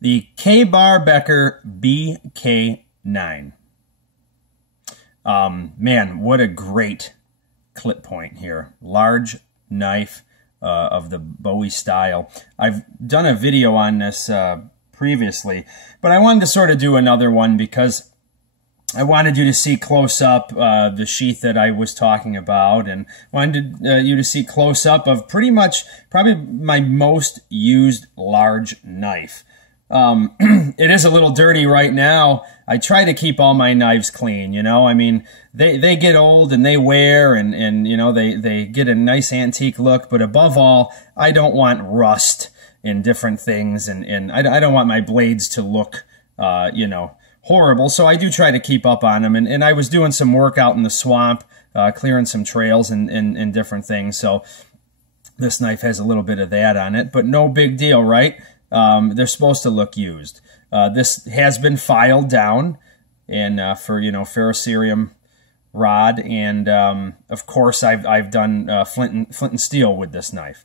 The Kabar Becker BK9. Man, what a great clip point here. Large knife of the Bowie style. I've done a video on this previously, but I wanted to sort of do another one because I wanted you to see close up the sheath that I was talking about, and wanted you to see close up of probably my most used large knife. It is a little dirty right now. I try to keep all my knives clean, you know. I mean, they get old and they wear and you know, they get a nice antique look, but above all, I don't want rust in different things, and I don't want my blades to look, you know, horrible. So I do try to keep up on them, and I was doing some work out in the swamp, clearing some trails and different things. So this knife has a little bit of that on it, but no big deal, right? They're supposed to look used. This has been filed down and for, you know, ferrocerium rod, and of course I've done flint and steel with this knife.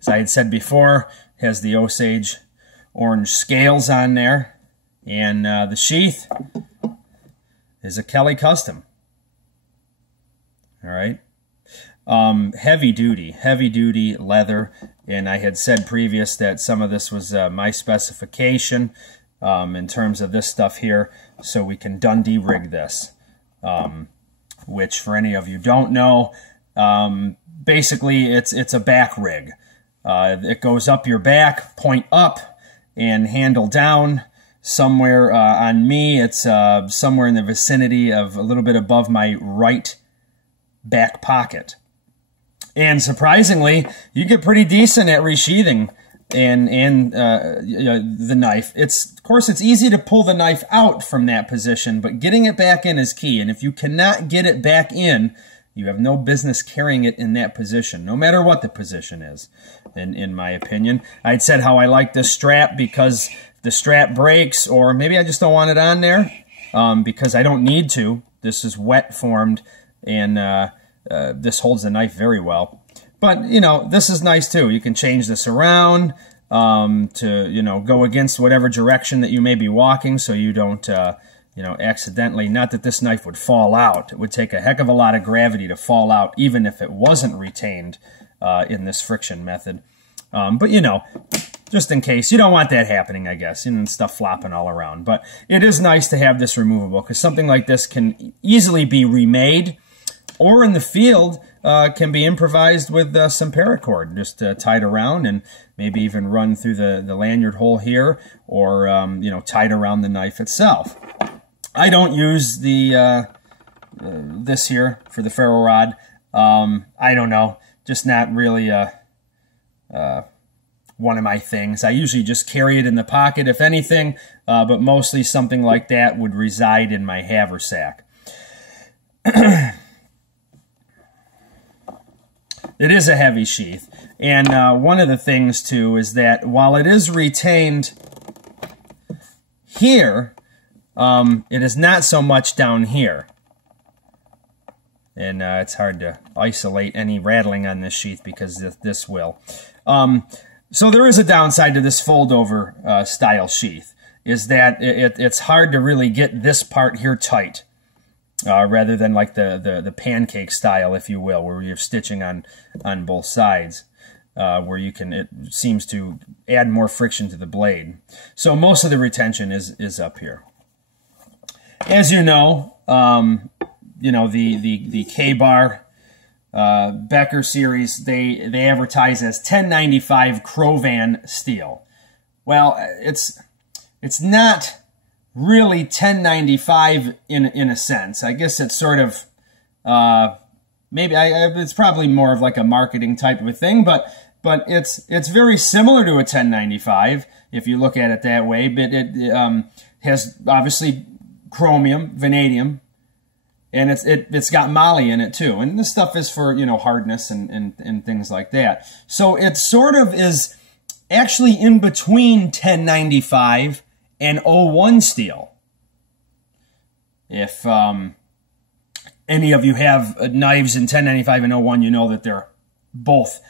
As I had said before, has the Osage orange scales on there, and the sheath is a Kelly custom. All right. Heavy duty leather, and I had said previous that some of this was my specification in terms of this stuff here, so we can Dundee rig this, which for any of you don't know, basically it's a back rig. It goes up your back, point up, and handle down. Somewhere on me, it's somewhere in the vicinity of a little bit above my right back pocket. And surprisingly, you get pretty decent at resheathing and the knife. Of course, it's easy to pull the knife out from that position, but getting it back in is key. And if you cannot get it back in, you have no business carrying it in that position, no matter what the position is, in my opinion. I'd said how I like this strap because the strap breaks, or maybe I just don't want it on there because I don't need to. This is wet formed, and this holds the knife very well. But, you know, this is nice too. You can change this around to, you know, go against whatever direction that you may be walking, so you don't, you know, accidentally, not that this knife would fall out. It would take a heck of a lot of gravity to fall out, even if it wasn't retained in this friction method. But, you know, just in case. You don't want that happening, I guess, and stuff flopping all around. But it is nice to have this removable, because something like this can easily be remade, or in the field can be improvised with some paracord, just tied around and maybe even run through the lanyard hole here, or you know, tied around the knife itself. I don't use the this here for the ferro rod. I don't know, just not really one of my things. I usually just carry it in the pocket, if anything, but mostly something like that would reside in my haversack. It is a heavy sheath, and one of the things too is that while it is retained here, it is not so much down here, and it's hard to isolate any rattling on this sheath because this will. So there is a downside to this fold-over style sheath, is that it's hard to really get this part here tight. Rather than like the pancake style, if you will, where you have stitching on both sides, where you can, it seems to add more friction to the blade. So most of the retention is up here. As you know, the Kabar Becker series, they advertise as 1095 Crovan steel. Well, it's not really 1095 in a sense. I guess it's sort of maybe it's probably more of like a marketing type of a thing, but it's very similar to a 1095 if you look at it that way. But it has obviously chromium, vanadium, and it's got moly in it too. And this stuff is for, you know, hardness and things like that. So it sort of is actually in between 1095 and 01 steel. If any of you have knives in 1095 and 01, you know that they're both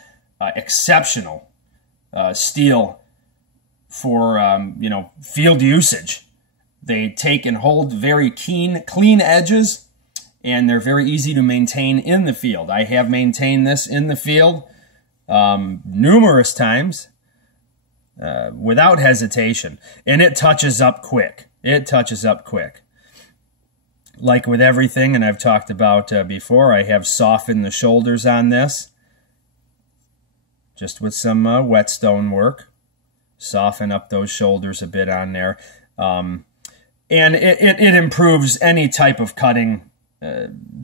exceptional steel for you know, field usage. They take and hold very clean edges, and they're very easy to maintain in the field. I have maintained this in the field numerous times without hesitation, and it touches up quick. It touches up quick. Like with everything, and I've talked about before, I have softened the shoulders on this, just with some whetstone work. Soften up those shoulders a bit on there. And it improves any type of cutting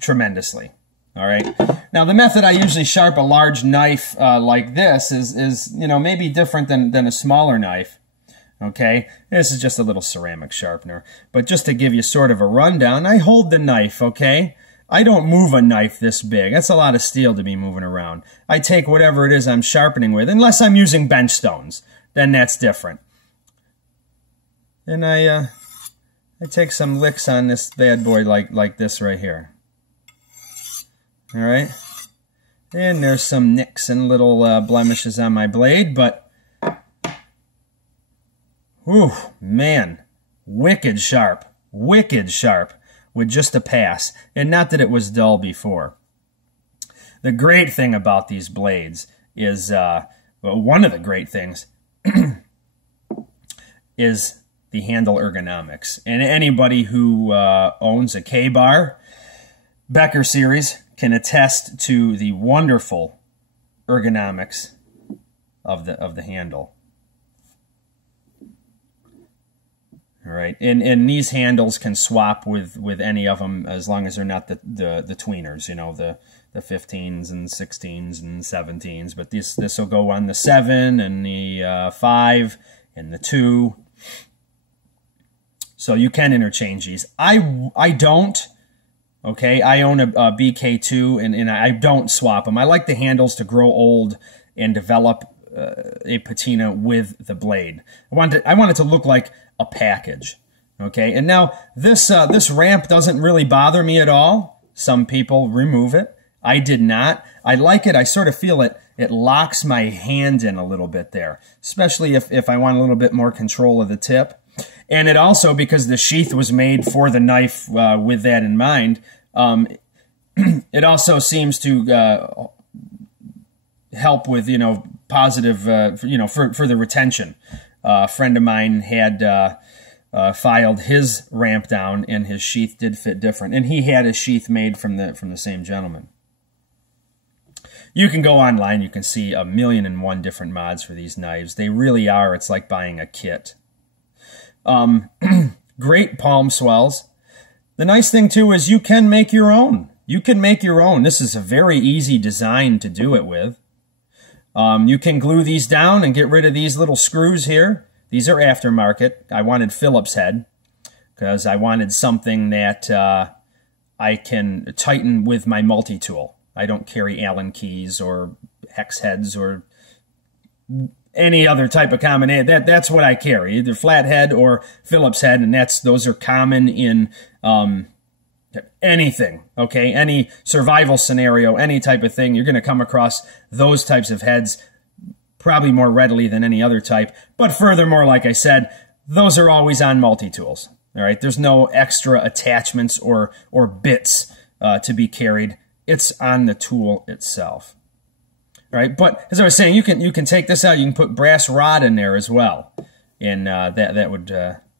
tremendously. All right. Now, the method I usually sharp a large knife like this is, you know, maybe different than a smaller knife. Okay. This is just a little ceramic sharpener. But just to give you sort of a rundown, I hold the knife, okay? I don't move a knife this big. That's a lot of steel to be moving around. I take whatever it is I'm sharpening with, unless I'm using bench stones. Then that's different. And I take some licks on this bad boy like this right here. All right. And there's some nicks and little blemishes on my blade, but whew, man, wicked sharp with just a pass. And not that it was dull before. The great thing about these blades is, well, one of the great things is the handle ergonomics. And anybody who owns a Kabar Becker series can attest to the wonderful ergonomics of the handle. All right, and these handles can swap with any of them as long as they're not the tweeners, you know, the 15s and 16s and 17s. But this will go on the 7 and the 5 and the 2. So you can interchange these. I don't. Okay, I own a BK2 and I don't swap them. I like the handles to grow old and develop a patina with the blade. I want it to look like a package. Okay, and now this ramp doesn't really bother me at all. Some people remove it. I did not. I like it. I sort of feel it locks my hand in a little bit there, especially if I want a little bit more control of the tip. And it also, because the sheath was made for the knife with that in mind, it also seems to help with, you know, positive, you know, for the retention. A friend of mine had filed his ramp down, and his sheath did fit different. And he had a sheath made from the same gentleman. You can go online. You can see 1,000,001 different mods for these knives. They really are. It's like buying a kit. Great palm swells. The nice thing, too, is you can make your own. You can make your own. This is a very easy design to do it with. You can glue these down and get rid of these little screws here. These are aftermarket. I wanted Phillips head because I wanted something that I can tighten with my multi-tool. I don't carry Allen keys or hex heads or any other type of combination. That's what I carry, either flathead or Phillips head, and those are common in anything, okay? Any survival scenario, any type of thing, you're going to come across those types of heads probably more readily than any other type. But furthermore, like I said, those are always on multi-tools, all right? There's no extra attachments or bits to be carried. It's on the tool itself. All right, but as I was saying, you can take this out. You can put brass rod in there as well, and that would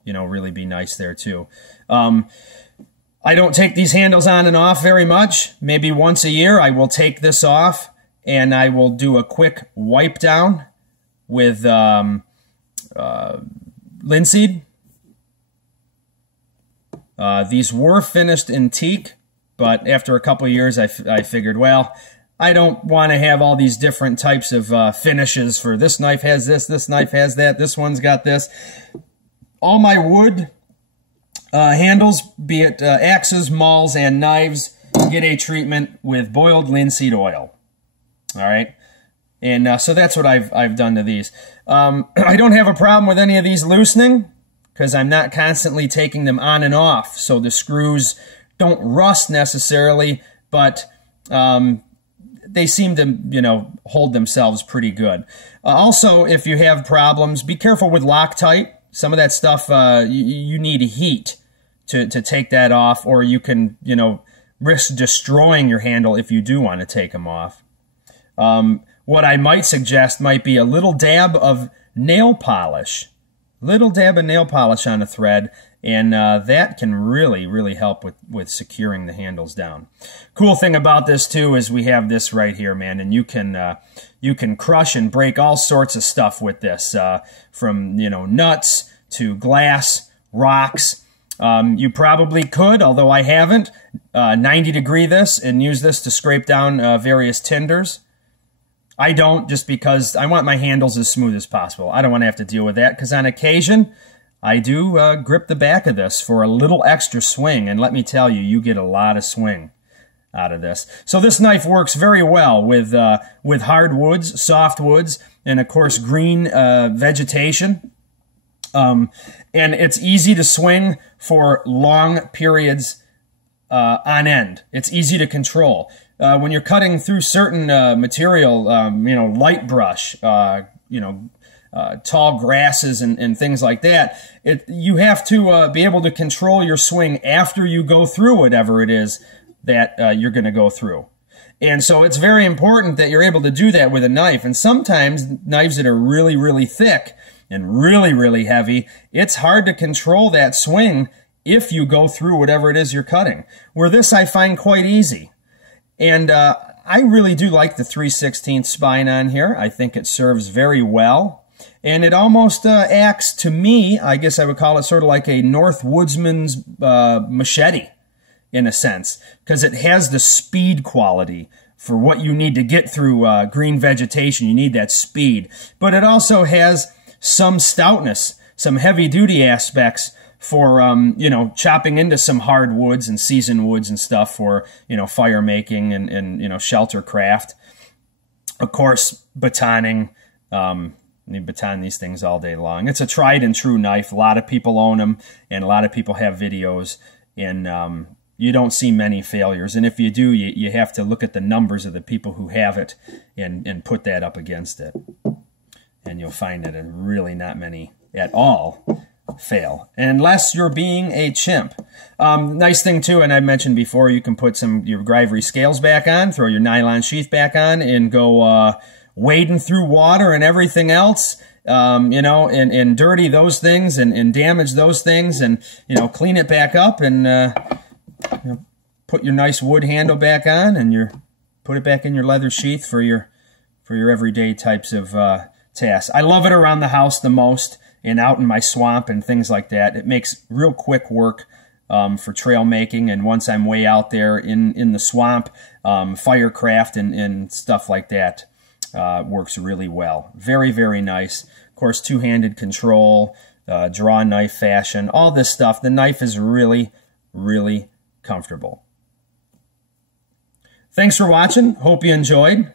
you know, really be nice there too. I don't take these handles on and off very much. Maybe once a year, I will take this off and I will do a quick wipe down with linseed. These were finished in teak, but after a couple of years, I figured, well, I don't want to have all these different types of finishes for this knife has this knife has that, this one's got this. All my wood handles, be it axes, mauls, and knives, get a treatment with boiled linseed oil. All right? And so that's what I've done to these. I don't have a problem with any of these loosening because I'm not constantly taking them on and off, so the screws don't rust necessarily, but they seem to, you know, hold themselves pretty good. Also, if you have problems, be careful with Loctite. Some of that stuff, you need heat to take that off, or you can, you know, risk destroying your handle if you do want to take them off. What I might suggest might be a little dab of nail polish. Little dab of nail polish on a thread, and that can really, really help with securing the handles down. Cool thing about this too is we have this right here, man, and you can crush and break all sorts of stuff with this, from, you know, nuts to glass, rocks. You probably could, although I haven't, 90 degree this and use this to scrape down various tinders. I don't, just because I want my handles as smooth as possible. I don't want to have to deal with that, because on occasion, I do grip the back of this for a little extra swing, and let me tell you, you get a lot of swing out of this. So this knife works very well with hardwoods, softwoods, and of course green vegetation. And it's easy to swing for long periods on end. It's easy to control. When you're cutting through certain material, you know, light brush, you know, tall grasses and things like that, you have to be able to control your swing after you go through whatever it is that you're going to go through. And so it's very important that you're able to do that with a knife. And sometimes knives that are really, really thick and really, really heavy, it's hard to control that swing if you go through whatever it is you're cutting. Where this I find quite easy. And I really do like the 3/16 spine on here. I think it serves very well. And it almost acts, to me, I guess I would call it sort of like a North Woodsman's machete, in a sense, because it has the speed quality for what you need to get through green vegetation. You need that speed. But it also has some stoutness, some heavy-duty aspects for, you know, chopping into some hardwoods and seasoned woods and stuff for, you know, fire making and you know, shelter craft. Of course, batoning. You baton these things all day long. It's a tried and true knife. A lot of people own them, and a lot of people have videos, and you don't see many failures. And if you do, you have to look at the numbers of the people who have it and put that up against it. And you'll find that really not many at all fail, unless you're being a chimp. Nice thing too, and I mentioned before, you can put your Gryvery scales back on, throw your nylon sheath back on, and go wading through water and everything else, you know, and dirty those things and damage those things, and, you know, clean it back up, and you know, put your nice wood handle back on, and put it back in your leather sheath for your everyday types of tasks. I love it around the house the most, and out in my swamp and things like that. It makes real quick work for trail making, and once I'm way out there in the swamp, firecraft and stuff like that works really well. Very, very nice. Of course, two-handed control, draw knife fashion, all this stuff. The knife is really, really comfortable. Thanks for watching. Hope you enjoyed.